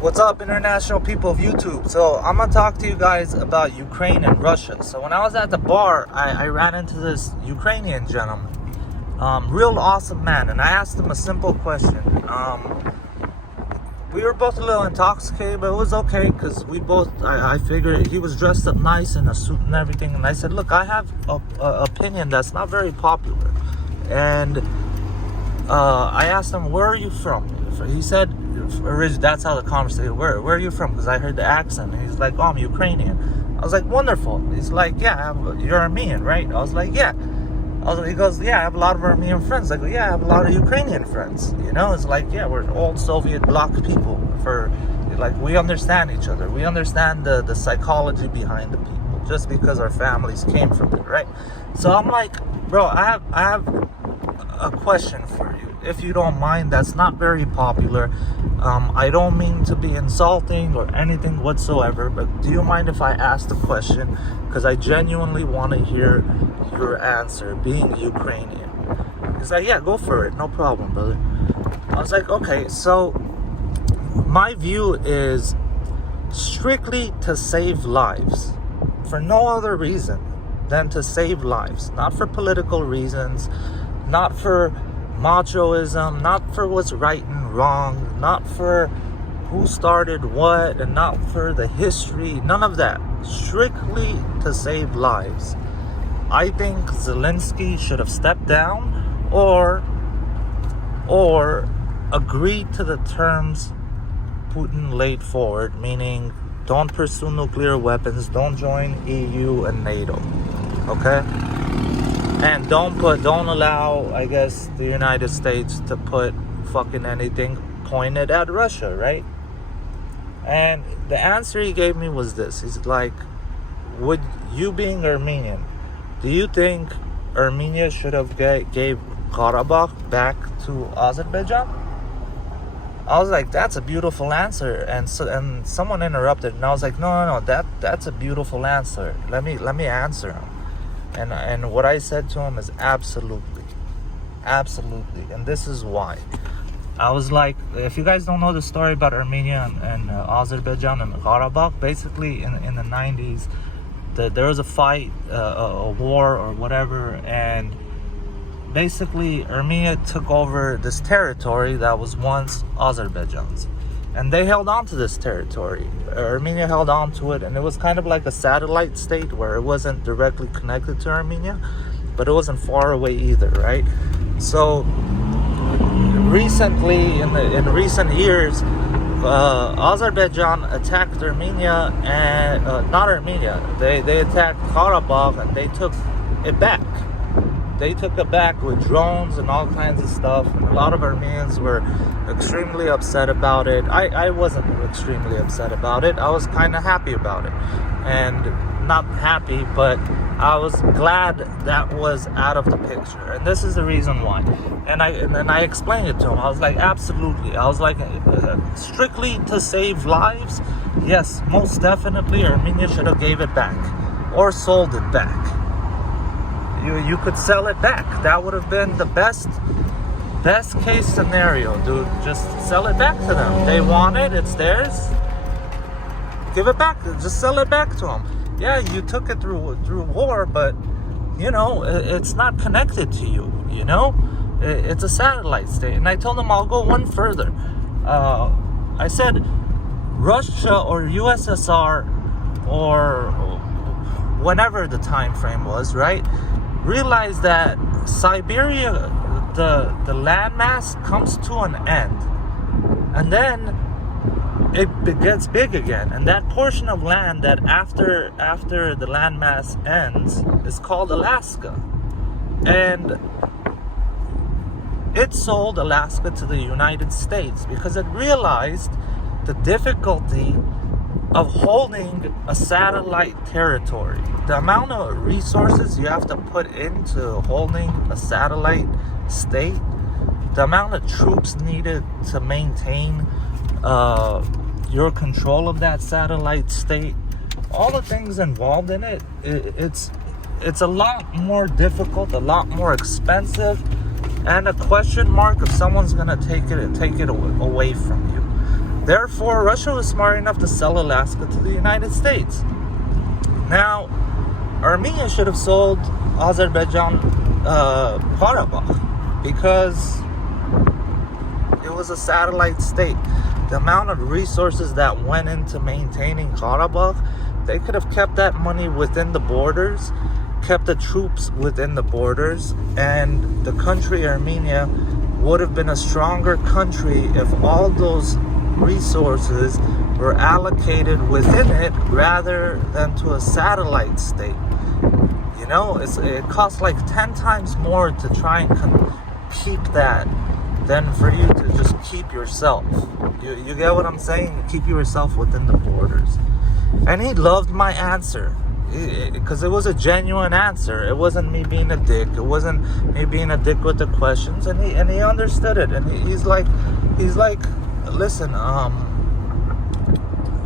What's up, international people of YouTube? So I'm gonna talk to you guys about Ukraine and Russia. So when I was at the bar, I ran into this Ukrainian gentleman, real awesome man, and I asked him a simple question. We were both a little intoxicated, but it was okay because I figured he was dressed up nice in a suit and everything, and I said, look, I have a opinion that's not very popular, and I asked him, where are you from? He said, that's how the conversation, where are you from? Because I heard the accent. And he's like, oh, I'm Ukrainian. I was like, wonderful. He's like, yeah, you're Armenian, right? I was like, yeah. He goes, yeah, I have a lot of Armenian friends. I go, yeah, I have a lot of Ukrainian friends. You know, it's like, yeah, we're old Soviet bloc people. We understand each other. We understand the psychology behind the people just because our families came from it, right? So I'm like, bro, I have a question for you, if you don't mind. That's not very popular. I don't mean to be insulting or anything whatsoever, but do you mind if I ask the question? Because I genuinely want to hear your answer, being Ukrainian. He's like, yeah, go for it, no problem, brother. I was like, okay, so my view is strictly to save lives, for no other reason than to save lives, not for political reasons, not for machoism, not for what's right and wrong, not for who started what, and not for the history, none of that. Strictly to save lives. I think Zelensky should have stepped down or agreed to the terms Putin laid forward, meaning don't pursue nuclear weapons, don't join EU and NATO, okay? And don't allow, I guess, the United States to put fucking anything pointed at Russia, right? And the answer he gave me was this. He's like, would you, being Armenian, do you think Armenia should have gave Karabakh back to Azerbaijan? I was like, that's a beautiful answer. And someone interrupted, and I was like, no, that's a beautiful answer. Let me answer him. And what I said to him is absolutely. And this is why. I was like, if you guys don't know the story about Armenia and Azerbaijan and Karabakh, basically in the 90s, there was a fight, a war or whatever, and basically Armenia took over this territory that was once Azerbaijan's. And they held on to this territory. Armenia held on to it, and it was kind of like a satellite state where it wasn't directly connected to Armenia, but it wasn't far away either, right? So recently, in recent years, Azerbaijan attacked Armenia, and not Armenia. They attacked Karabakh, and they took it back. They took it back with drones and all kinds of stuff. A lot of Armenians were extremely upset about it. I wasn't extremely upset about it. I was kind of happy about it. And not happy, but I was glad that was out of the picture. And this is the reason why. And I explained it to him. I was like, absolutely. I was like, strictly to save lives, yes, most definitely Armenia should have gave it back or sold it back. You could sell it back. That would have been the best case scenario, dude. Just sell it back to them. They want it, it's theirs. Give it back. Just sell it back to them. Yeah, you took it through war, but you know, it's not connected to you, you know? It's a satellite state. And I told them I'll go one further. I said Russia or USSR or whenever the time frame was, right? Realize that Siberia, the landmass comes to an end, and then it gets big again, and that portion of land that after the landmass ends is called Alaska, and it sold Alaska to the United States because it realized the difficulty of holding a satellite territory. The amount of resources you have to put into holding a satellite state, the amount of troops needed to maintain your control of that satellite state, all the things involved in it, it's a lot more difficult, a lot more expensive, and a question mark if someone's gonna take it away from you. Therefore, Russia was smart enough to sell Alaska to the United States. Now, Armenia should have sold Azerbaijan Karabakh because it was a satellite state. The amount of resources that went into maintaining Karabakh, they could have kept that money within the borders, kept the troops within the borders, and the country Armenia would have been a stronger country if all those resources were allocated within it rather than to a satellite state. You know, it costs like 10 times more to try and keep that than for you to just keep yourself. You get what I'm saying? Keep yourself within the borders. And he loved my answer because it was a genuine answer. It wasn't me being a dick. It wasn't me being a dick with the questions. And he understood it. And he's like, listen,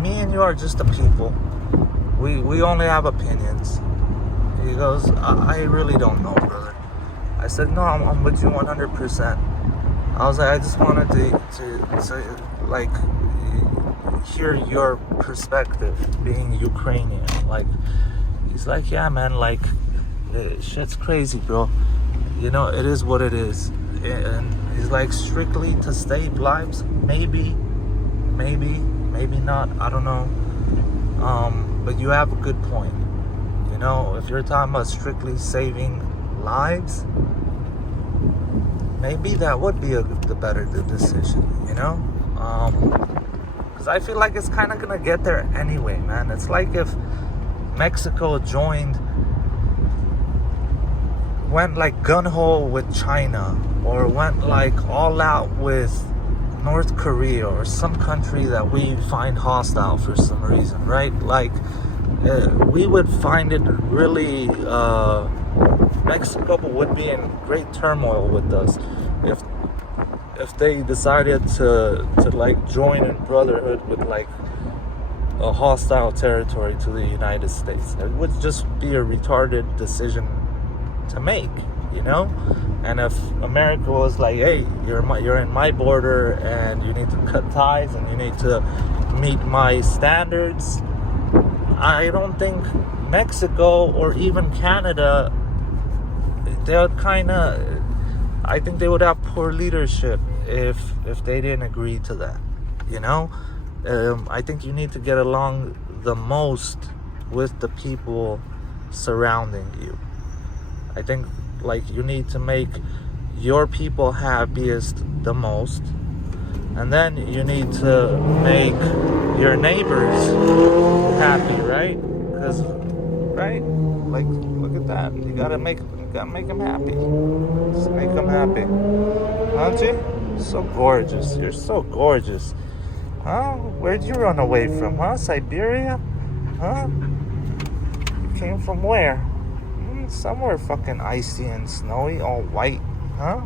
me and you are just the people. We only have opinions. He goes, I really don't know, brother. I said, no, I'm with you 100%. I was like, I just wanted to like hear your perspective, being Ukrainian. Like, he's like, yeah, man, like, shit's crazy, bro. You know, it is what it is. And he's like, strictly to save lives, maybe not. I don't know. But you have a good point. You know, if you're talking about strictly saving lives, maybe that would be the better decision, you know? Because I feel like it's kind of going to get there anyway, man. It's like if Mexico went like gun-ho with China, or went like all out with North Korea, or some country that we find hostile for some reason, right? Like, we would find it really... Mexico would be in great turmoil with us if they decided to like join in brotherhood with like a hostile territory to the United States. It would just be a retarded decision to make, you know? And if America was like, hey, you're in my border and you need to cut ties and you need to meet my standards, I don't think Mexico or even Canada, they would I think they would have poor leadership if they didn't agree to that, you know? I think you need to get along the most with the people surrounding you. I think, like, you need to make your people happiest the most, and then you need to make your neighbors happy, right? Because, right? Like, look at that. You gotta make them happy. Just make them happy. Aren't you? So gorgeous. You're so gorgeous. Huh? Where'd you run away from, huh? Siberia? Huh? You came from where? Somewhere fucking icy and snowy, all white, huh?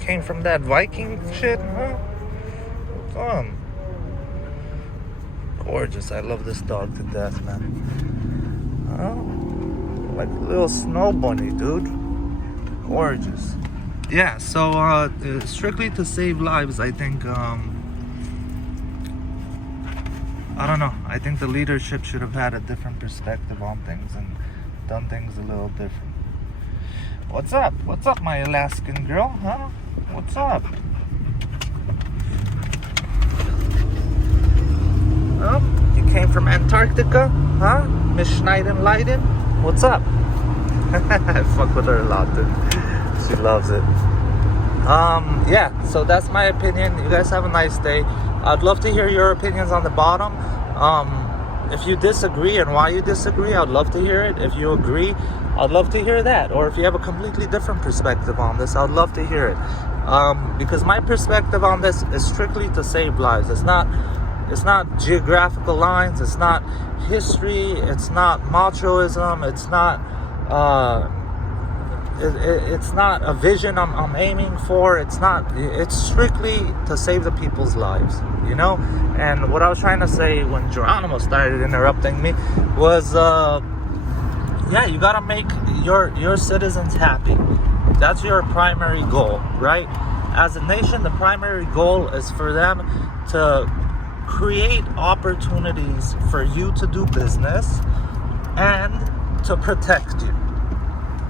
Came from that Viking shit, huh? Fun. Gorgeous. I love this dog to death, man. Huh? Like a little snow bunny, dude. Gorgeous. Yeah, so strictly to save lives, I think, I don't know. I think the leadership should have had a different perspective on things and done things a little different. What's up? What's up, my Alaskan girl, huh? What's up? Oh, you came from Antarctica, huh? Miss Schneidenleiden? What's up? I fuck with her a lot, dude. She loves it. Yeah, so that's my opinion. You guys have a nice day. I'd love to hear your opinions on the bottom. If you disagree and why you disagree, I'd love to hear it. If you agree, I'd love to hear that. Or if you have a completely different perspective on this, I'd love to hear it. Because my perspective on this is strictly to save lives. It's not geographical lines. It's not history. It's not machoism. It's not it's not a vision I'm aiming for. It's strictly to save the people's lives, you know? And what I was trying to say when Geronimo started interrupting me was, yeah, you gotta make your citizens happy. That's your primary goal, right? as a nation, the primary goal is for them to create opportunities for you to do business and to protect you.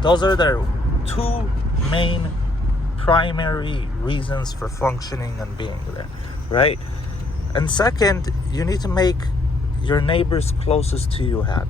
Those are their two main primary reasons for functioning and being there, right? And second, you need to make your neighbors closest to you happy.